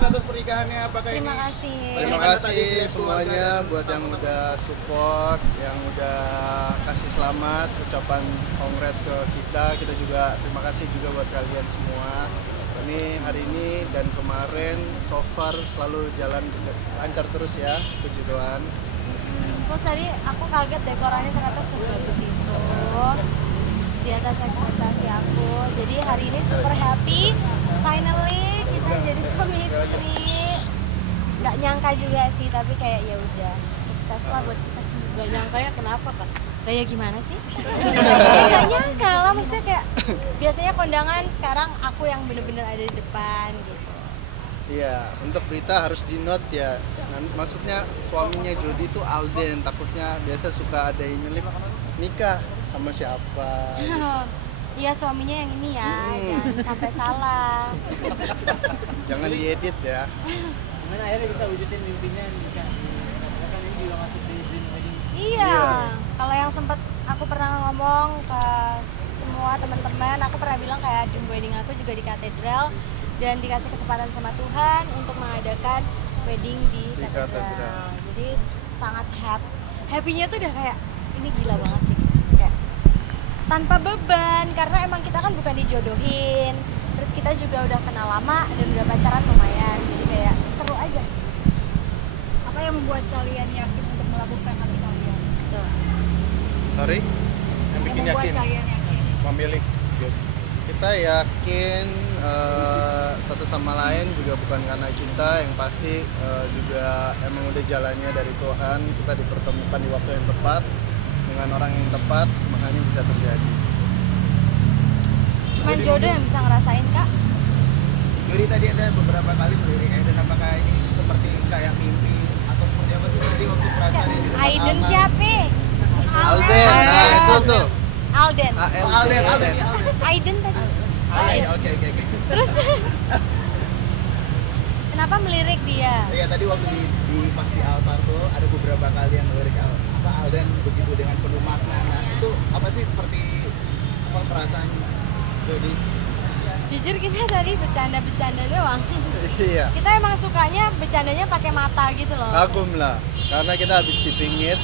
selamat atas pernikahannya. Apakah Terima ini kasih. Terima kasih semuanya buat yang udah support, yang udah kasih selamat, ucapan congrats ke kita. Kita juga terima kasih juga buat kalian semua. Ini hari ini dan kemarin so far selalu jalan lancar terus ya, puji Tuhan. Terus tadi aku kaget dekorannya ternyata sebagus itu, di atas ekspektasi aku. Jadi hari ini super happy, finally kita jadi suami istri. Nggak nyangka juga sih, tapi kayak ya udah sukses lah buat kita semua. Gak nyangka ya, kenapa kan? Kayak gimana sih? Nggak nyangka lah, maksudnya kayak biasanya kondangan, sekarang aku yang bener-bener ada di depan gitu. Iya, untuk berita harus di note ya. Maksudnya suaminya Jody itu Alden, takutnya biasa suka ada yang nyelip nikah sama siapa. Iya, suaminya yang ini ya, jangan sampai salah. Jangan diedit ya. Gimana akhirnya bisa wujudin mimpinya nikah? Karena kan ini juga masuk di dream wedding. Iya, Iya. kalau yang sempat aku pernah ngomong ke semua teman-teman, aku pernah bilang kayak dream wedding aku juga di katedral dan dikasih kesempatan sama Tuhan untuk mengadakan wedding di katedral. katedral. Jadi sangat happy-nya tuh udah kayak ini gila banget sih, kayak tanpa beban karena emang kita kan bukan dijodohin. Terus kita juga udah kenal lama dan udah pacaran lumayan, jadi kayak seru aja. Apa yang membuat kalian yakin untuk melakukan hal kalian? Tuh. Sorry, yang bikin Yang membuat yakin kalian yakin? memilih Jody? kita yakin satu sama lain juga bukan karena cinta, yang pasti juga emang udah jalannya dari Tuhan. Kita dipertemukan di waktu yang tepat dengan orang yang tepat, makanya bisa terjadi. Cuman jodoh yang bisa ngerasain, Kak. Jody tadi ada beberapa kali melirik Aiden, apakah ini seperti kayak mimpi atau seperti apa sih tadi waktu perasaannya di depan Aiden Alma? siapa? Alden, nah itu tuh. Alden. Oh, Alden. Aiden tadi. Iya, oke. Terus kenapa melirik dia? Iya, tadi waktu di pas di altar tuh ada beberapa kali yang melirik Alden begitu dengan penuh makna. Nah, itu apa sih seperti apa perasaan Jody? Jujur kita tadi bercanda-bercanda doang. Iya. Kita emang sukanya bercandanya pakai mata gitu loh. Kagum lah, karena kita habis dipingit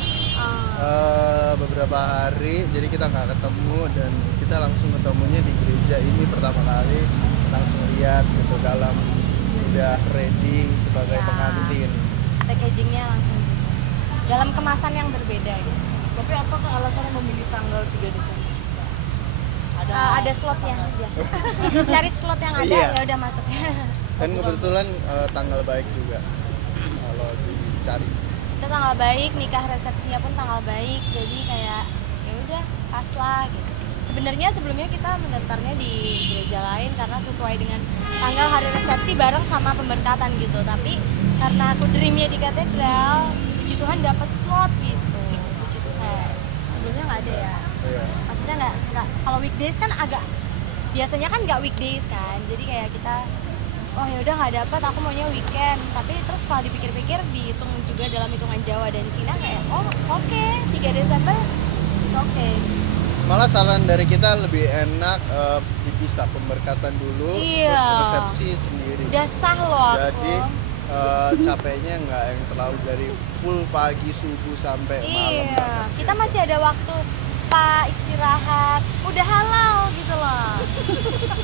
beberapa hari, jadi kita nggak ketemu dan kita langsung ketemunya di gereja ini pertama kali, langsung lihat gitu dalam udah ready sebagai Ya. pengantin. Packagingnya langsung gitu. Dalam kemasan yang berbeda gitu. Tapi apakah alasannya memilih tanggal 3 Desember? Ada slotnya aja. Cari slot yang ada Iya. ya udah masuk. Dan kebetulan tanggal baik juga kalau dicari. Kita tanggal baik, nikah resepsinya pun tanggal baik, jadi kayak ya udah pas lah gitu. Sebenarnya sebelumnya kita mendaftarnya di gereja lain karena sesuai dengan tanggal hari resepsi bareng sama pemberkatan gitu, tapi karena aku dreamnya di katedral, puji Tuhan dapat slot gitu. Puji Tuhan. Sebelumnya nggak ada ya. Iya. Maksudnya nggak kalau weekdays kan agak biasanya kan nggak weekdays kan, jadi kayak kita oh ya udah nggak dapat, aku maunya weekend. Tapi terus kalau dipikir-pikir dihitung juga dalam hitungan Jawa dan Cina kayak oh oke, 3 Desember is oke. Malah saran dari kita lebih enak dipisah pemberkatan dulu, Iya. terus resepsi sendiri. Udah sah loh aku. Jadi capeknya nggak yang terlalu dari full pagi subuh sampai malam. Iya, banget. kita masih ada waktu spa, istirahat, udah halal gitu loh.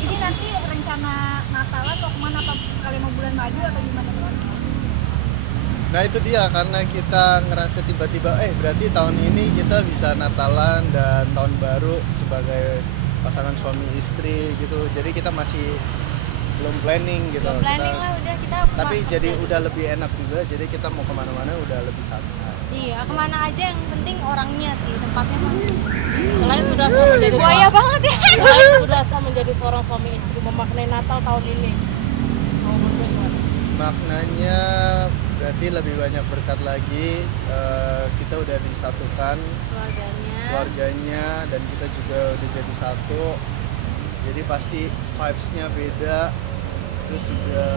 Ini nanti rencana Natalan mau kemana? Apa kalian mau bulan madu atau gimana? Nah itu dia, karena kita ngerasa tiba-tiba berarti tahun ini kita bisa Natalan dan tahun baru sebagai pasangan suami istri gitu. Jadi kita masih belum planning gitu. Belum planning Kita- lah udah kita. Tapi kemana jadi aja. udah lebih enak juga. Jadi kita mau kemana-mana udah lebih santai. Iya, kemana aja yang penting orangnya sih, tempatnya mah. Selain sudah sah menjadi Buaya banget ya. selain sudah sah menjadi seorang suami istri, memaknai Natal tahun ini, mau berdua gimana? Maknanya berarti lebih banyak berkat lagi. Kita udah disatukan keluarganya dan kita juga udah jadi satu. Jadi pasti vibes-nya beda. Terus juga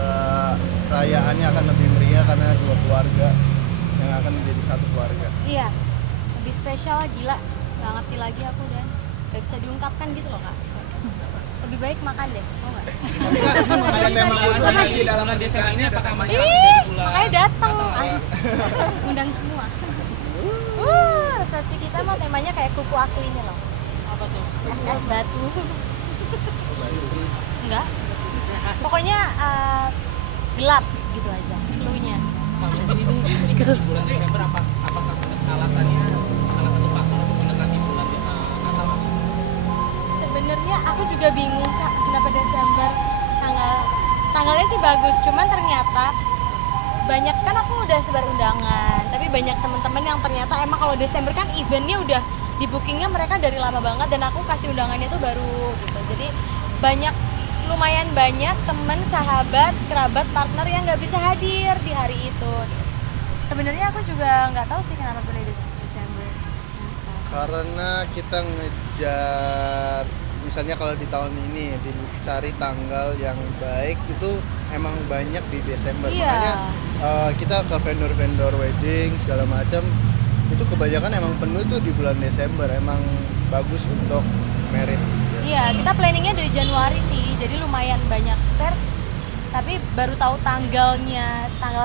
perayaannya akan lebih meriah karena dua keluarga yang akan menjadi satu keluarga. Iya, lebih spesial, gila. Nggak ngerti lagi aku dan nggak bisa diungkapkan gitu loh, Kak. lebih baik makan deh, mau nggak? Ada tema khusus nggak sih dalam Bulan Desember ini apakah masih Ih, makanya dateng. Undang semua. Resepsi kita mah temanya kayak kuku aku ini loh. Apa tuh? Es batu. Enggak. Pokoknya gelap gitu aja clue-nya. Pak, mungkin ini bulan Desember apakah alasannya salah satu faktor untuk mendekati bulan Natal? Sebenarnya aku juga bingung Kak, kenapa Desember tanggalnya sih bagus, cuman ternyata banyak kan aku udah sebar undangan, tapi banyak teman-teman yang ternyata emang kalau Desember kan eventnya udah di bookingnya mereka dari lama banget dan aku kasih undangannya tuh baru gitu. Jadi lumayan banyak teman, sahabat, kerabat, partner yang nggak bisa hadir di hari itu. Sebenarnya aku juga nggak tahu sih kenapa pilih Desember. Karena kita ngejar, misalnya kalau di tahun ini dicari tanggal yang baik itu emang banyak di Desember. Iya. Makanya kita ke vendor-vendor wedding segala macam itu kebanyakan emang penuh tuh di bulan Desember, emang bagus untuk merit. Iya, kita planningnya dari Januari sih, jadi lumayan banyak spare. Tapi baru tahu tanggal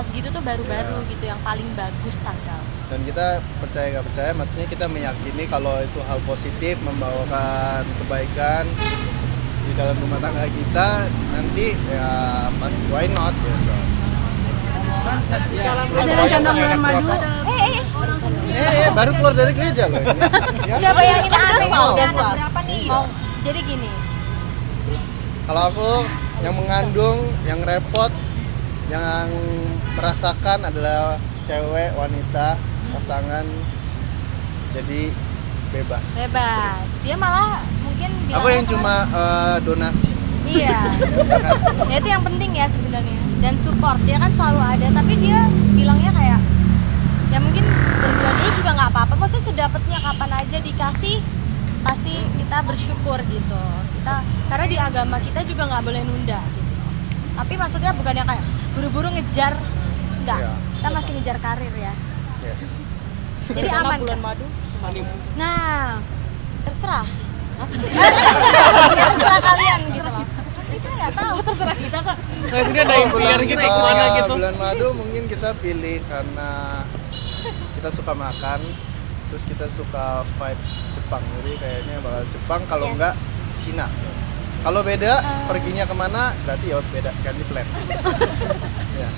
segitu tuh baru-baru gitu, yang paling bagus tanggal. Dan kita percaya nggak percaya, maksudnya kita meyakini kalau itu hal positif, membawakan kebaikan di dalam rumah tangga kita, nanti ya pasti why not gitu. Ada rencana bulan madu? Baru keluar dari gereja loh ini. Ya, Udah bayangin aneh udah mau. Berapa nih? Mau. Jadi gini, Kalau aku yang mengandung, yang repot, yang merasakan adalah cewek, wanita, pasangan, jadi bebas. Dia malah mungkin bilang Aku yang cuma donasi. iya. Ya itu yang penting ya sebenarnya. Dan support, dia kan selalu ada, tapi dia bilangnya kayak ya mungkin berdua dulu juga nggak apa-apa. Maksudnya sedapatnya kapan aja dikasih, pasti kita bersyukur gitu. Karena di agama kita juga nggak boleh nunda gitu. Tapi maksudnya bukan yang kayak buru-buru ngejar, enggak. Iya. Kita masih ngejar karir ya. Yes. Jadi Karena aman. bulan Kan? madu kemana? Nah, terserah. Terserah kalian gitu loh. Kita nggak tahu. Terserah kita kak. Akhirnya ada ikhtiar gitu kemana gitu. Bulan madu mungkin kita pilih karena kita suka makan, terus kita suka vibes Jepang, jadi kayaknya bakal Jepang, kalau Yes. enggak Cina. Kalau beda perginya kemana, berarti ya beda, ganti plan. Ya.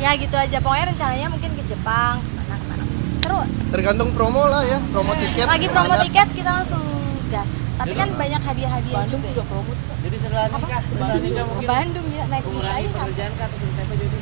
Ya gitu aja. Pokoknya rencananya mungkin ke Jepang, kemana. Seru. Tergantung promo lah ya, promo tiket. Lagi promo banyak. tiket kita langsung gas. Tapi kan banyak hadiah-hadiah Bandung juga. juga promo tuh. Jadi setelah nikah mungkin Ke Bandung ya naik bis mengurangi aja kan. pekerjaan kah atau seperti apa jadi?